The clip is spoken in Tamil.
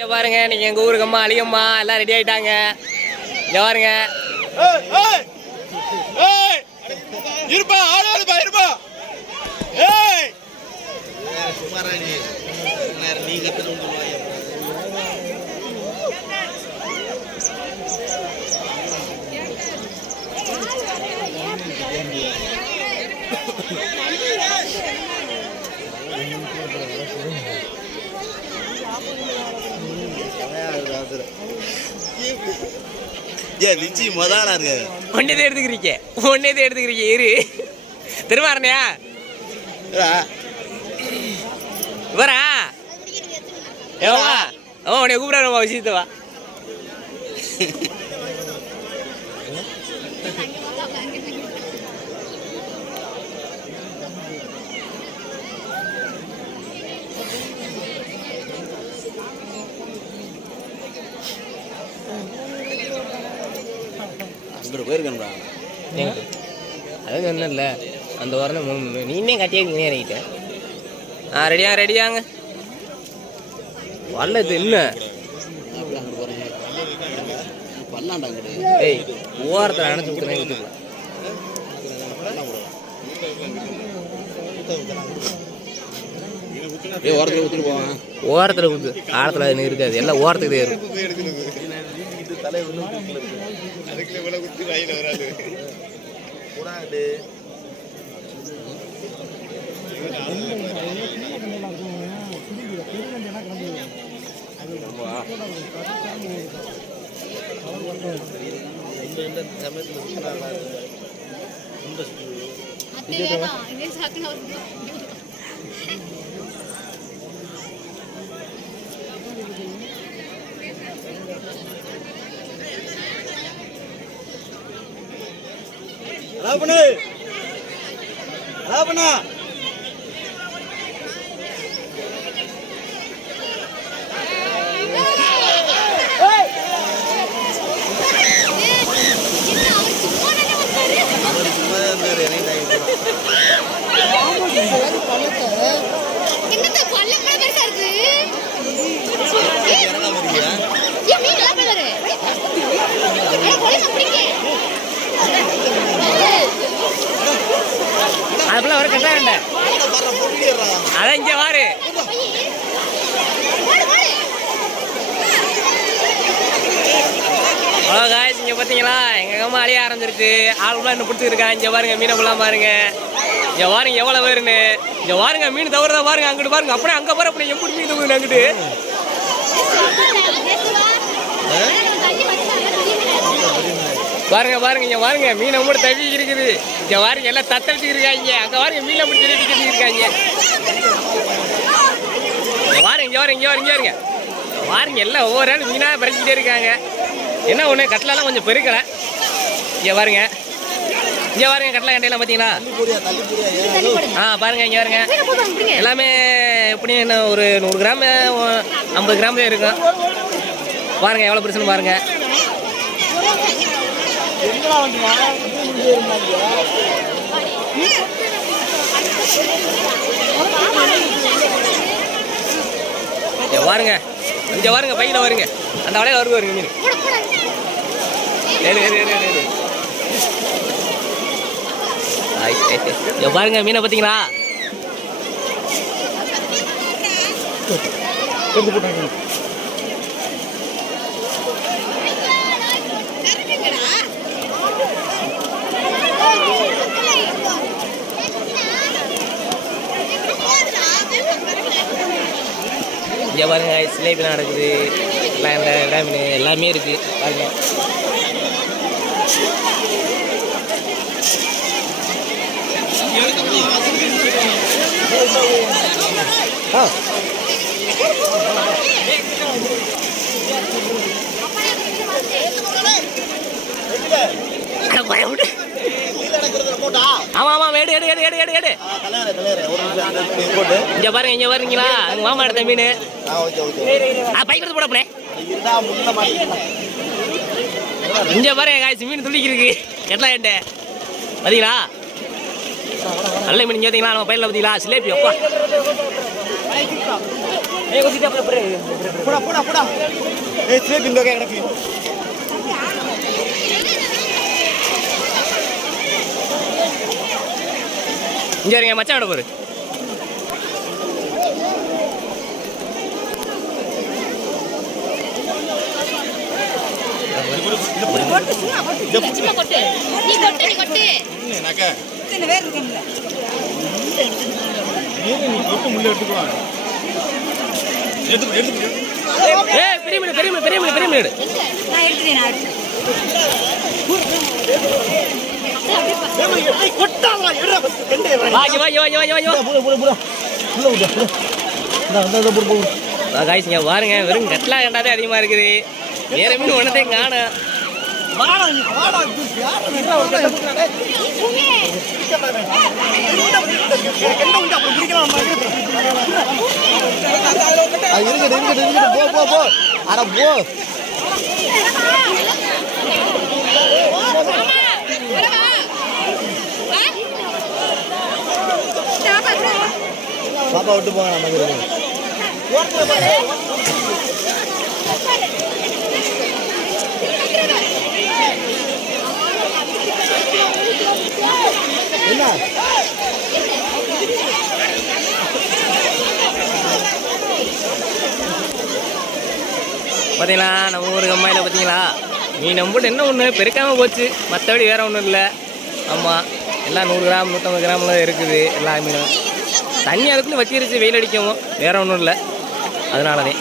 இங்க பாருங்க, நீங்க எங்க ஊருக்கு அம்மா அழியம்மா எல்லாம் ரெடி ஆயிட்டாங்க. இங்க பாருங்க, இருப்பா ஆளாளுப்பா இருப்பா. சுமாரா நீ கத்துட்டு லிச்சி மொதாளா இருக்கு. ஒன்னே எடுத்துக்கிறீங்க இரு திருமாறனையா வரா ஏவா அவன் உன்னை கூப்பிடாருமா விஷயத்தவா. போயிருக்கா அது ஒன்றும் இல்லை, அந்த வாரம் நீனே கட்டியே இறங்கிட்டேன். ரெடியாங்க வரல என்ன ஏய் ஓரத்தில் நினச்சி விட்டுறேன் வீட்டுக்குள்ள. ஓரத்தில் ஊற்றிட்டு போவேன். ஓரத்தில் ஊற்று ஆழத்தில் அது இருக்காது, எல்லாம் ஓரத்துக்கு தான் இருக்கும். அதுக்குள்ள ஒரு கட்டாண்ட அதான் இங்க வாரு. ஹலோ காய்ஸ், இங்க பாத்தீங்களா எங்க அம்மா அழிய ஆரம்பிச்சிருச்சு. ஆளுலாம் இன்னும் பிடிச்சிருக்கான். இங்க பாருங்க மீனை ஃபுல்லாம் பாருங்க. இங்க பாருங்க எவ்வளவு பேருன்னு. இங்க பாருங்க மீன் தவறதா பாருங்க. அங்கிட்டு பாருங்க, அப்படியே அங்க பாரு, அப்படியே எப்படி மீன் தவறுது அங்கிட்டு. பாருங்க இங்க பாருங்க மீனை மட்டும் தவி இருக்குது. இங்க பாருங்க எல்லாம் தத்தளிச்சு இருக்காங்க. அங்க பாருங்க மீனை மட்டும் தெரிவிச்சு இருக்காங்க. இங்க பாருங்க எல்லாம் ஒவ்வொரு நாள் மீனா பறிச்சுட்டே இருக்காங்க. என்ன ஒண்ணு கட்டலாம் கொஞ்சம் பெருக்கல. இங்க பாருங்க கட்டளை கண்டையெல்லாம் பாத்தீங்களா? பாருங்க இங்க பாருங்க எல்லாமே எப்படி என்ன ஒரு 100 கிராம் 50 கிராம் தான் இருக்கும். பாருங்க எவ்வளவு பிரச்சனை பாருங்க. இங்க பாருங்க பையில வருங்க, அந்த வலையில வருங்க மீன். பாருங்க மீனை பாத்தீங்களா? இங்கே பாருங்க சிலேபிலாம் நடக்குது, எல்லாம் மீன் எல்லாமே இருக்கு பாருங்க. ஆமா வேடு இங்க பாருங்களா மாமா எடுத்த மீன் பைக் எடுத்து போட இங்க பாருங்க காய்ச்சி மீன் துள்ளிக்கு இருக்கு எல்லாம் என்கிட்ட பாத்தீங்களா? நல்ல மீன் பார்த்தீங்களா? நம்ம பயிரில் பார்த்தீங்களா? சிலேபி அப்பா இங்க இருங்க மச்சான் விட போரு. பெரிய மீன் பெரிய மீன் பெரிய மீன் பெரிய மீன் பாருங்க. வெறும் கட்லா கண்டாதே அதிகமா இருக்குது. வேற மீன் ஒன்னதையும் காணும். பாப்பா விட்டு போங்க நம்ம என்ன பார்த்தீங்களா நம்ம ஊர் கம்மாயில் பார்த்தீங்களா மீன் நம்பிட்டு என்ன ஒன்று பெருக்காமல் போச்சு, மற்றபடி வேறு ஒன்றும் இல்லை. ஆமாம், எல்லாம் 100 கிராம் 150 கிராமில் இருக்குது எல்லா மீனும். தண்ணி அதுக்குள்ளே வச்சிருச்சு, வெயில் அடிக்கவும், வேறு ஒன்றும் இல்லை. அதனால தான்